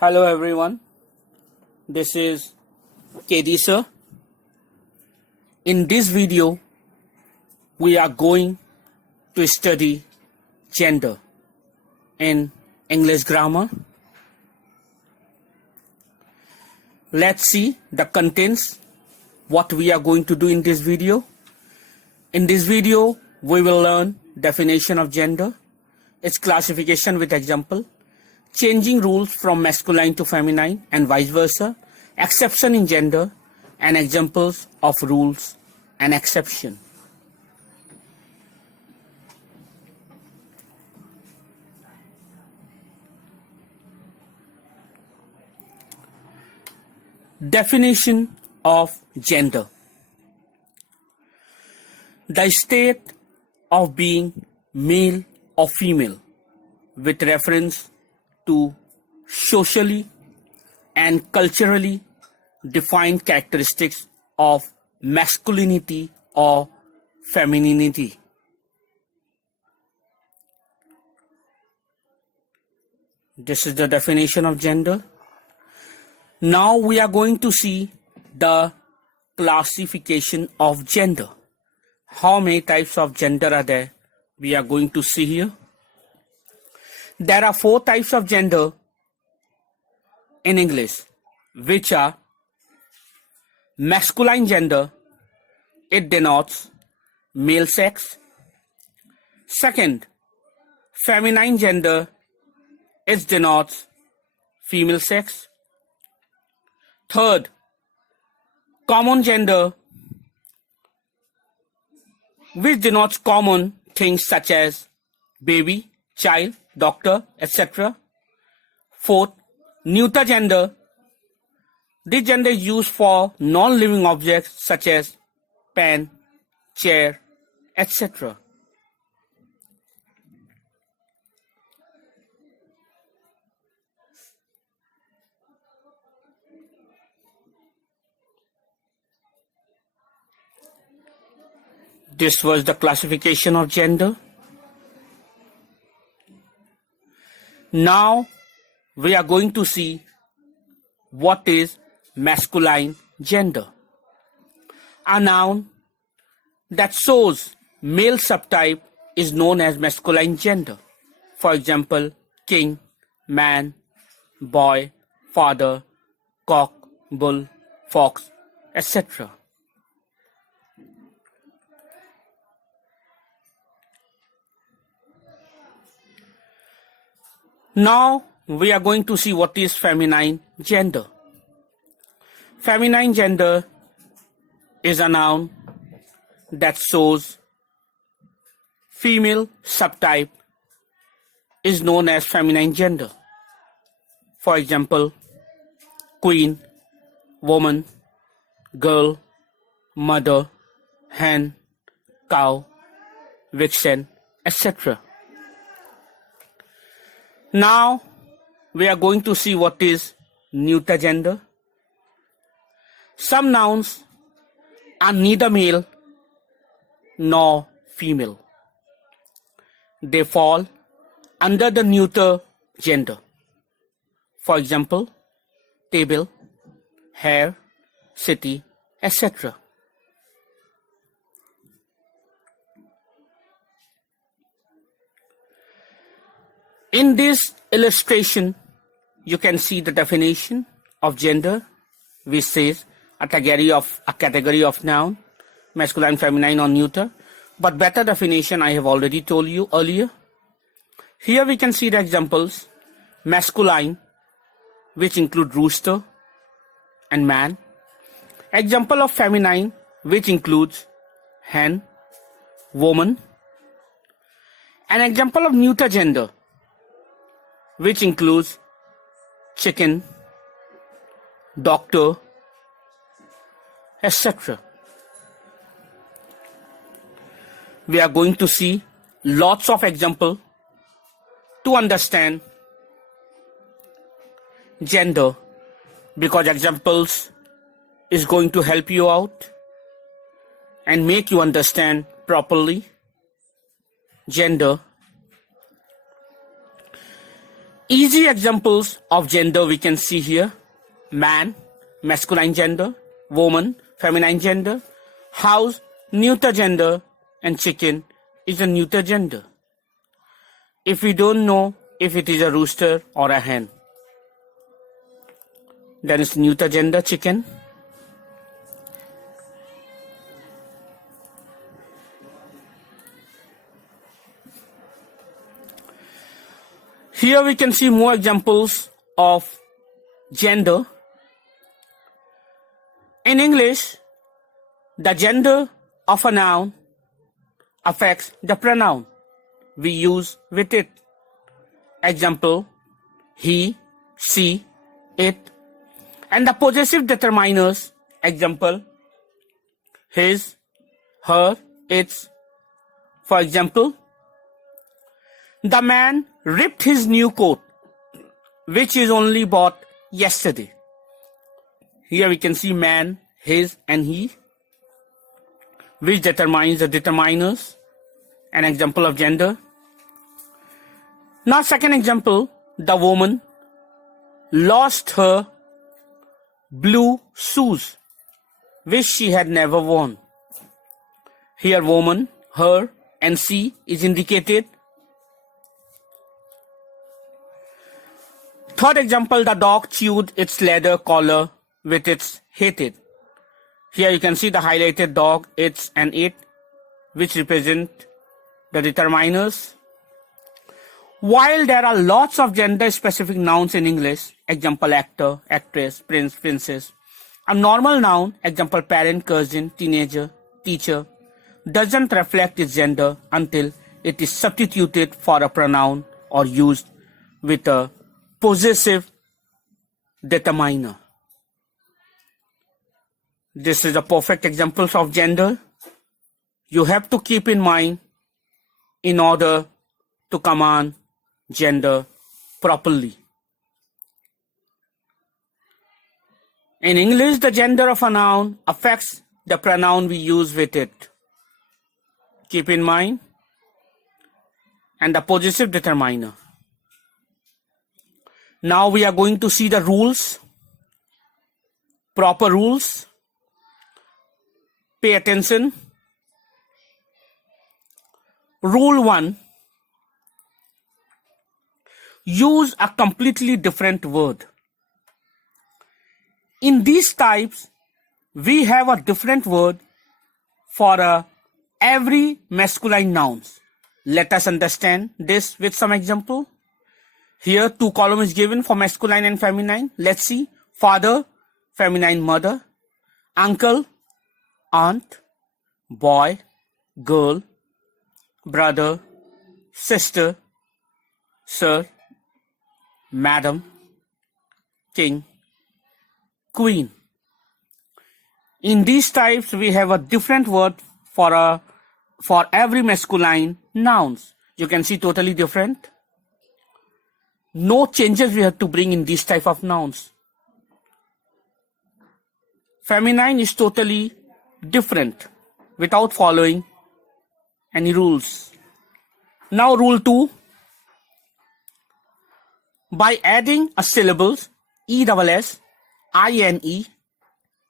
Hello everyone, this is KD sir. In this video, we are going to study gender in English grammar. Let's see the contents, what we are going to do in this video. In this video, we will learn definition of gender, its classification with example, changing rules from masculine to feminine and vice versa, exception in gender, and examples of rules and exception. Definition of gender. The state of being male or female with reference to socially and culturally defined characteristics of masculinity or femininity. This is the definition of gender. Now we are going to see the classification of gender. How many types of gender are there? We are going to see here. There are 4 types of gender in English, which are masculine gender, it denotes male sex. Second, feminine gender, it denotes female sex. Third, common gender, which denotes common things such as baby, child, doctor, etc. Fourth, neuter gender. This gender is used for non-living objects such as pen, chair, etc. This was the classification of gender. Now we are going to see what is masculine gender. A noun that shows male subtype is known as masculine gender. For example, king, man, boy, father, cock, bull, fox, etc. Now we are going to see what is feminine gender. Feminine gender is a noun that shows female subtype is known as feminine gender. For example, queen, woman, girl, mother, hen, cow, vixen, etc. Now we are going to see what is neuter gender. Some nouns are neither male nor female. They fall under the neuter gender. For example, table, hair, city, etc. In this illustration, you can see the definition of gender, which says a category of noun, masculine, feminine, or neuter. But better definition I have already told you earlier. Here we can see the examples: masculine, which include rooster and man. Example of feminine, which includes hen, woman. An example of neuter gender, which includes chicken, doctor, etc. We are going to see lots of examples to understand gender, because examples is going to help you out and make you understand properly gender. Easy examples of gender we can see here. Man, masculine gender. Woman, feminine gender. House, neuter gender. And chicken is a neuter gender. If we don't know if it is a rooster or a hen, then it's neuter gender chicken. Here we can see more examples of gender. In English, the gender of a noun affects the pronoun we use with it. Example, he, she, it. And the possessive determiners, example, his, her, its. For example, the man ripped his new coat, which is only bought yesterday. Here we can see man, his and he, which determines the determiners, an example of gender. Now second example, the woman lost her blue shoes, which she had never worn. Here woman, her and she is indicated. Third example, the dog chewed its leather collar with its hated. Here you can see the highlighted dog, its and it, which represent the determiners. While there are lots of gender-specific nouns in English, example actor, actress, prince, princess, a normal noun, example parent, cousin, teenager, teacher, doesn't reflect its gender until it is substituted for a pronoun or used with a possessive determiner. This is a perfect example of gender. You have to keep in mind in order to command gender properly. In English, the gender of a noun affects the pronoun we use with it. Keep in mind. And the possessive determiner. Now we are going to see the rules, proper rules. Pay attention. Rule 1. Use a completely different word. In these types, we have a different word for every masculine nouns. Let us understand this with some example. Here, 2 columns is given for masculine and feminine. Let's see. Father, feminine mother. Uncle, aunt. Boy, girl. Brother, sister. Sir, madam. King, queen. In these types, we have a different word for every masculine nouns. You can see totally different. No changes we have to bring in this type of nouns. Feminine is totally different without following any rules. Now rule 2. By adding a syllables ESS, INE,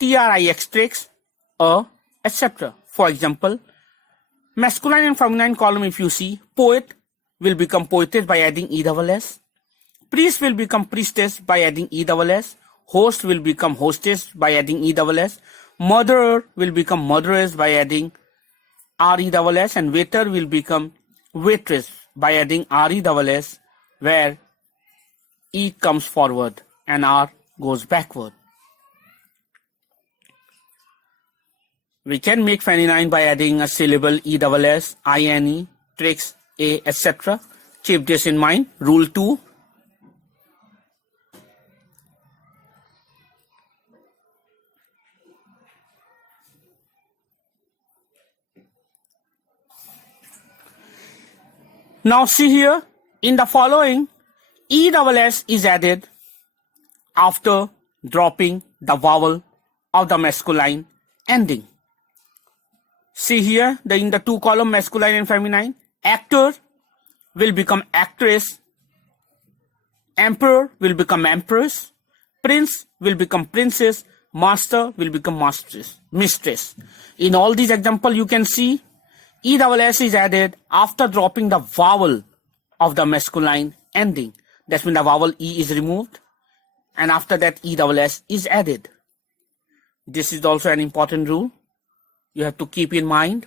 TRIX, etc. For example, masculine and feminine column if you see, poet will become poetess by adding ESS. Priest will become priestess by adding ESS. Host will become hostess by adding ESS. Murderer will become murderess by adding RESS. And waiter will become waitress by adding RESS, where E comes forward and R goes backward. We can make feminine by adding a syllable ESS, INE, tricks, A, etc. Keep this in mind. Rule 2. Now see here, in the following, ESS is added after dropping the vowel of the masculine ending. See here, in the 2 column masculine and feminine, actor will become actress Emperor will become empress. Prince will become princess. Master will become mistress. In all these examples, you can see ESS is added after dropping the vowel of the masculine ending. That means the vowel E is removed, and after that ESS is added. This is also an important rule you have to keep in mind.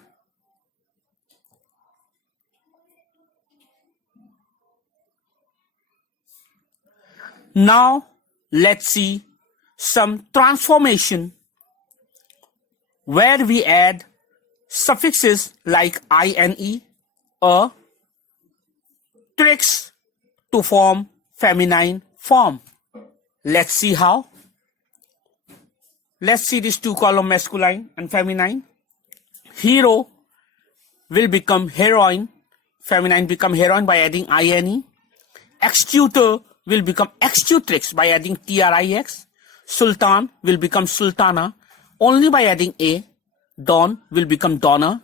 Now let's see some transformation where we add suffixes like ine, tricks to form feminine form. Let's see how. Let's see these two column masculine and feminine. Hero will become heroine, feminine become heroine by adding ine. Executor will become executrix by adding trix. Sultan will become sultana only by adding a. Don will become donna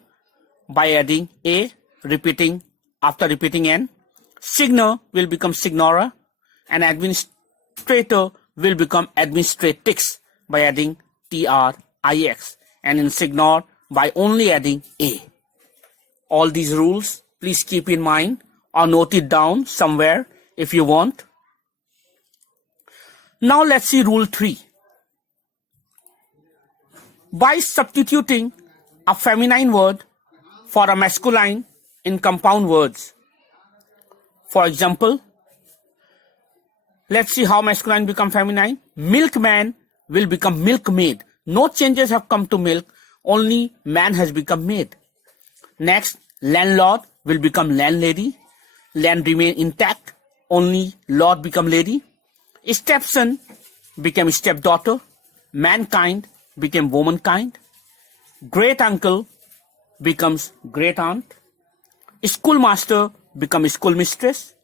by adding a, repeating after repeating n. Signor will become signora, and administrator will become administratrix by adding trix, and insignor by only adding a. All these rules please keep in mind or note it down somewhere if you want. Now let's see rule 3. By substituting a feminine word for a masculine in compound words. For example, let's see how masculine become feminine. Milkman will become milkmaid. No changes have come to milk, only man has become maid. Next, landlord will become landlady. Land remain intact, only lord become lady. Stepson became stepdaughter. Mankind became womankind. Great uncle becomes great aunt. Schoolmaster becomes schoolmistress.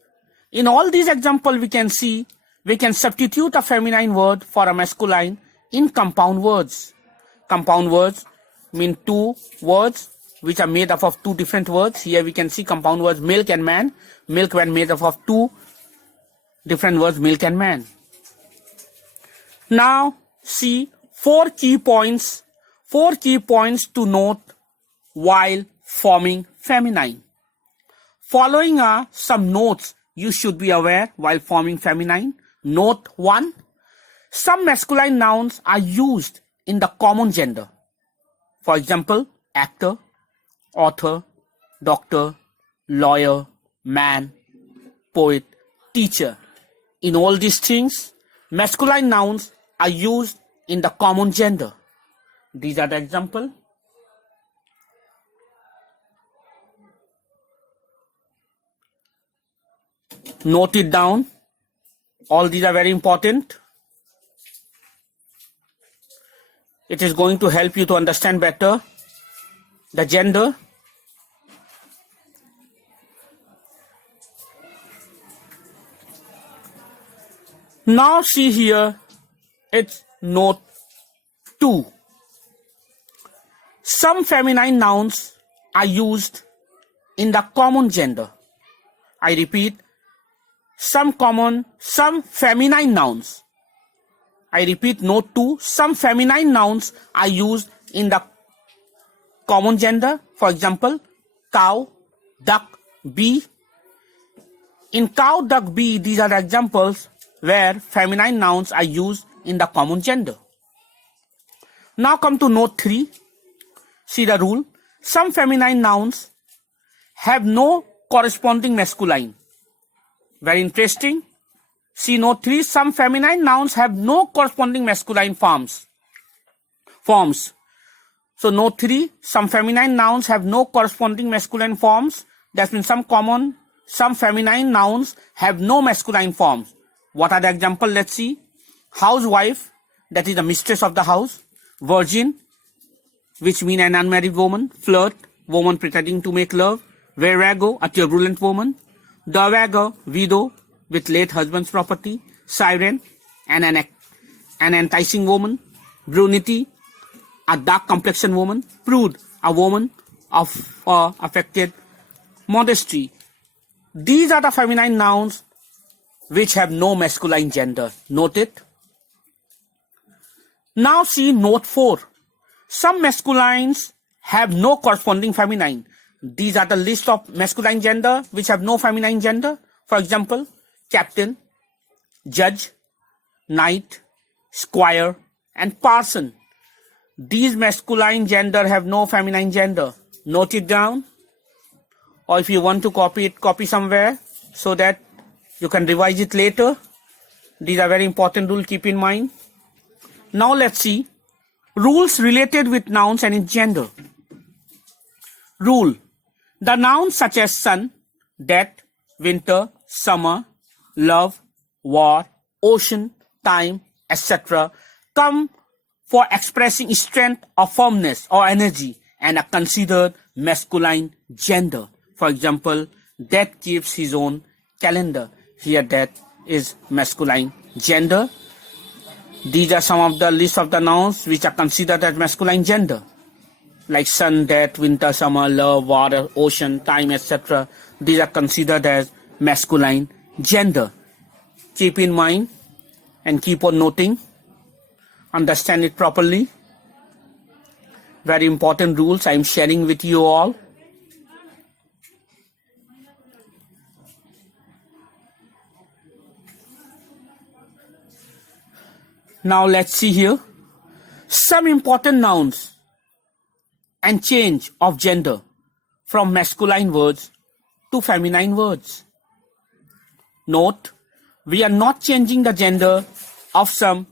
In all these examples, we can see we can substitute a feminine word for a masculine in compound words. Compound words mean two words which are made up of two different words. Here we can see compound words milk and man. Milk when made up of two different words, milk and man. Now see 4 key points to note while forming feminine. Following are some notes you should be aware while forming feminine. Note 1. Some masculine nouns are used in the common gender. For example, actor, author, doctor, lawyer, man, poet, teacher. In all these things, masculine nouns are used in the common gender. These are the examples. Note it down. All these are very important. It is going to help you to understand better the gender. Now see here, it's note 2. Some feminine nouns are used in the common gender. I repeat, some feminine nouns. I repeat, note 2, some feminine nouns are used in the common gender. For example, cow, duck, bee. In cow, duck, bee, these are the examples where feminine nouns are used in the common gender. Now come to note 3. See the rule. Some feminine nouns have no corresponding masculine. Very interesting. See note 3. Some feminine nouns have no corresponding masculine forms. So note 3. Some feminine nouns have no corresponding masculine forms. That means some feminine nouns have no masculine forms. What are the examples? Let's see. Housewife, that is the mistress of the house. Virgin, which mean an unmarried woman. Flirt, woman pretending to make love. Virago, a turbulent woman. Dowager, widow with late husband's property. Siren, an enticing woman. Brunette, a dark complexion woman. Prude, a woman of affected modesty. These are the feminine nouns which have no masculine gender. Note it. Now see note 4. Some masculines have no corresponding feminine. These are the list of masculine gender which have no feminine gender. For example, captain, judge, knight, squire, and parson. These masculine gender have no feminine gender. Note it down. Or if you want to copy it, copy somewhere so that you can revise it later. These are very important rules, keep in mind. Now let's see rules related with nouns and its gender. Rule. The nouns such as sun, death, winter, summer, love, war, ocean, time, etc. come for expressing strength or firmness or energy and are considered masculine gender. For example, Death keeps his own calendar. Here Death is masculine gender. These are some of the list of the nouns which are considered as masculine gender, like sun, death, winter, summer, love, water, ocean, time, etc. These are considered as masculine gender. Keep in mind and keep on noting. Understand it properly. Very important rules I am sharing with you all. Now let's see here some important nouns and change of gender from masculine words to feminine words. Note, we are not changing the gender of some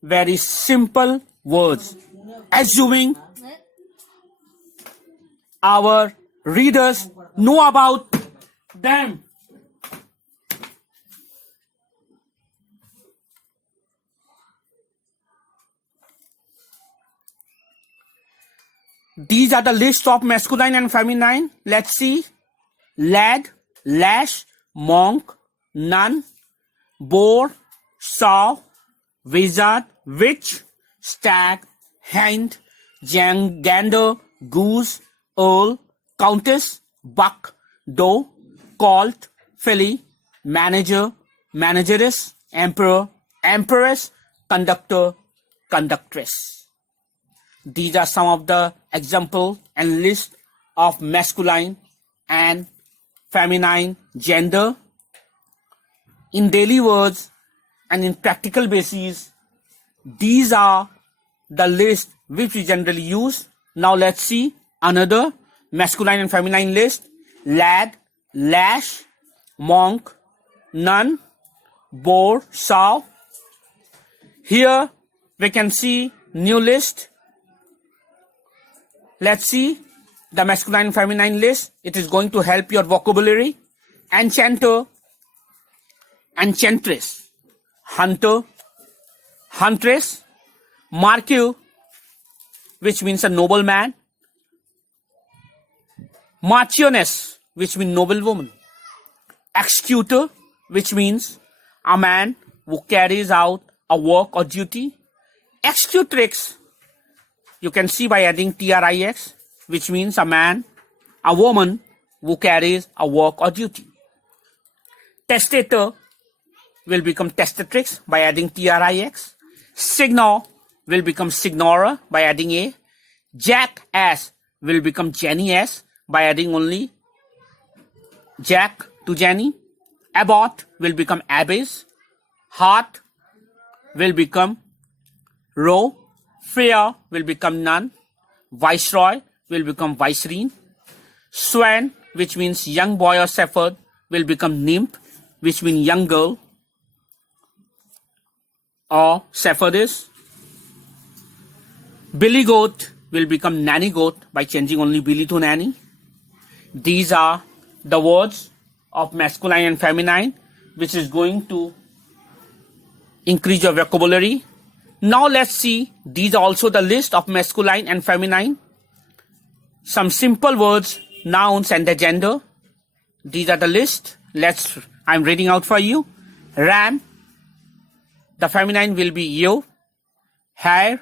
very simple words, assuming our readers know about them. These are the list of masculine and feminine. Let's see. Lad, lash, monk, nun, boar, sow, wizard, witch, stag, hind, gander, goose, earl, countess, buck, doe, colt, filly, manager, manageress, emperor, empress, conductor, conductress. These are some of the example and list of masculine and feminine gender. In daily words and in practical basis, these are the list which we generally use. Now let's see another masculine and feminine list. Lad, lash, monk, nun, boar, sow. Here we can see new list. Let's see the masculine and feminine list. It is going to help your vocabulary. Enchanter, enchantress, hunter, huntress, marquis, which means a nobleman, marchioness, which means noblewoman, executor, which means a man who carries out a work or duty, executrix, you can see by adding trix, which means a man, a woman who carries a work or duty. Testator will become testatrix by adding trix. Signor will become signora by adding a. Jackass will become Jenny-ass by adding only Jack to Jenny. Abbot will become abbess. Heart will become row. Fair will become nun. Viceroy will become vicereine. Swan, which means young boy or shepherd, will become nymph, which means young girl or shepherdess. Billy goat will become nanny goat by changing only Billy to nanny. These are the words of masculine and feminine, which is going to increase your vocabulary. Now let's see, these are also the list of masculine and feminine. Some simple words, nouns and their gender. These are the list. I'm reading out for you. Ram, the feminine will be you. Hare,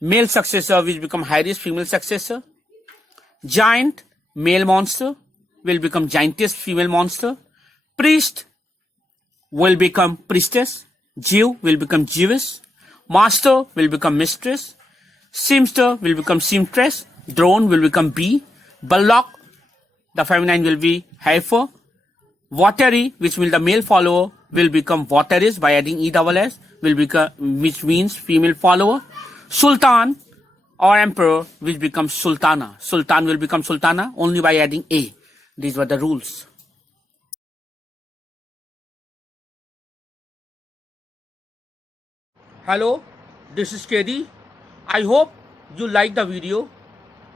male successor will become Hyrist, female successor. Giant, male monster will become Giantess, female monster. Priest, will become priestess, Jew will become Jewess, master will become mistress, seamster will become seamstress, drone will become bee, bullock, the feminine will be heifer, watery, which will the male follower, will become wateris by adding ESS, will become, which means female follower, sultan or emperor, which becomes sultana. Sultan will become sultana only by adding a. These were the rules. Hello, this is KD. I hope you like the video.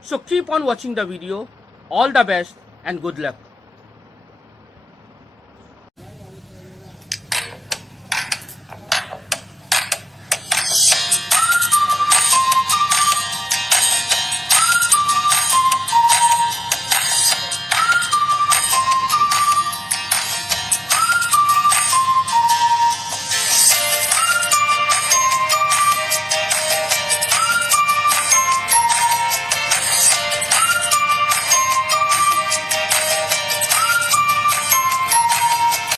So keep on watching the video. All the best and good luck.